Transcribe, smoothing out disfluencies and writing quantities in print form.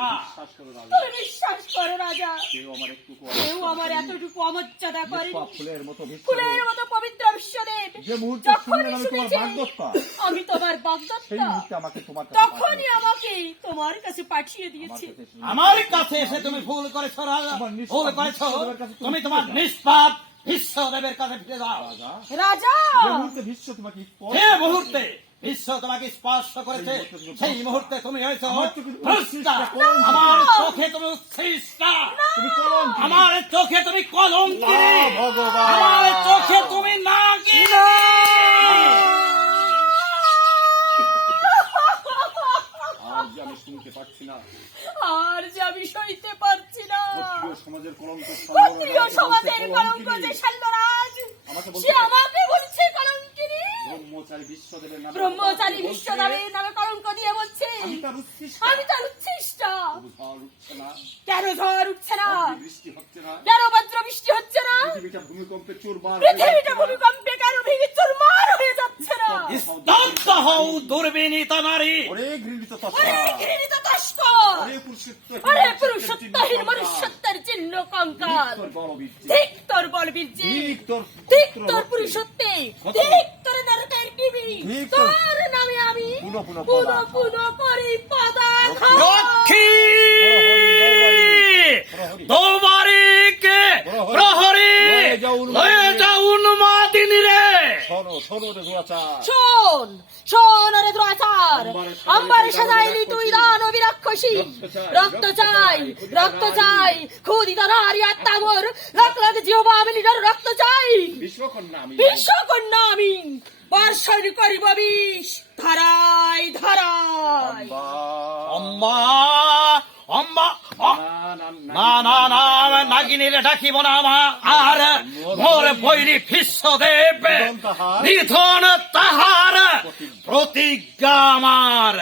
না। তুমি বিশ্বাস করো রাজা, কেউ আমার এতটুকু অমর্যাদা করেনি। ফুলের মতো ফুলের মতো পবিত্র বিশ্বদেব যে মুহূর্তে যখনই শুনলেন আমি তোমার শুনেছে বাগদত্তা, আমি তোমার সেই বাগদত্তা, মুহূর্তে আমাকে তোমার কাছে তখনই আমাকে তোমার কাছে পাঠিয়ে দিয়েছে। আমার আমার কাছে এসে তুমি ভুল করেছো রাজা, তোমার নিষ্পাপ ভুল করেছো। ভীষ্মদেবের কাছে তুমি তুমি তোমার ফিরে যাও। নিষ্পাপ ভীষ্মদেবের কাছে ফিরে যাও। রাজা, রাজা, যে মুহূর্তে ভীষ্ম তোমাকে যে মুহূর্তে ভীষ্ম তোমাকে স্পর্শ করেছে সেই মুহূর্তে তুমি হয়েছো আমার চোখে তুমি ভ্রষ্টা। উচ্ছিষ্ট, আমার চোখে তুমি উচ্ছিষ্ট, তুমি কলঙ্কিনী। আমার চোখে তুমি কলঙ্কিনী, না, ভগবান। আমার চোখে তুমি নাগিনী। আর যে আমি শুনতে পাচ্ছি না, আর যে আমি সইতে পারছি না। ক্ষত্রিয় সমাজের কলঙ্ক ক্ষত্রিয় সমাজের কলঙ্ক যে শাল্যরাজ, আমাকে বলছে- সে আমাকে বলছে কলঙ্কিনী। ব্রহ্মচারী বিশ্বদেবের নামে ব্রহ্মচারী বলছে, বিশ্বদেবের নামে কলঙ্ক দিয়ে বলছে আমি তার উচ্ছিষ্ট। আমি তার উচ্ছিষ্ট। তবু ঝড় উঠছে না, কেন ঝড় উঠছে না, বৃষ্টি হচ্ছে না, কেন বজ্র বৃষ্টি হচ্ছে না, পৃথিবীটা ভূমিকম্পে চুরমার হয়ে পৃথিবীটা যাচ্ছে না। ভূমিকম্পে কেন ভেঙে চুরমার হয়ে যাচ্ছে না। স্তব্ধ হও দুর্বিনীত নারী, ওরে ঘৃণিত ওরে তস্কর, ঘৃণিত তস্কর, ওরে পুরুষত্বহীন ওরে মনুষ্যত্বের পুরুষত্বহীন চিহ্ন মনুষ্যত্বের চিহ্ন কঙ্কাল। তোর বলবীর্যে, ঠিক তোর বলবীর্যে, ঠিক তোর ঠিক পুত্র তোর ভক্তি। পুরুষত্বে, ভক্তি। ঠিক তোর নরকের ডিবি, ঠিক তোর- তোর নামে আমি পুনঃ পুনঃ পুনঃ পদাঘাত। পুনঃ করি পদাঘাত। রক্ষী প্রহরী, দৌবারিকে প্রহরী লয়ে যাও উন্মাদিনী রে। শোনো শোনো রে দুরাচার, শোন শোন রে দ্রোণাচার, আম্বারে সাজাইলি তুই দানবী রাক্ষসী। রক্ত চাই, রক্ত চাই, ক্ষুদিত নারী আত্মা মোর, লাখ লাখ জিহ্বা মিলিটার রক্ত চাই। বিশ্বকন্যা আমি, বিশ্বকন্যা আমি, বর্ষণ করিব বিষ ধারায় ধারায়। বা, অম্মা অম্মা না, না না না নাগিনীর ডাকিব না আর মোর বৈরী ভীষ্মদেব নিধন তাহার প্রতিজ্ঞা আমার।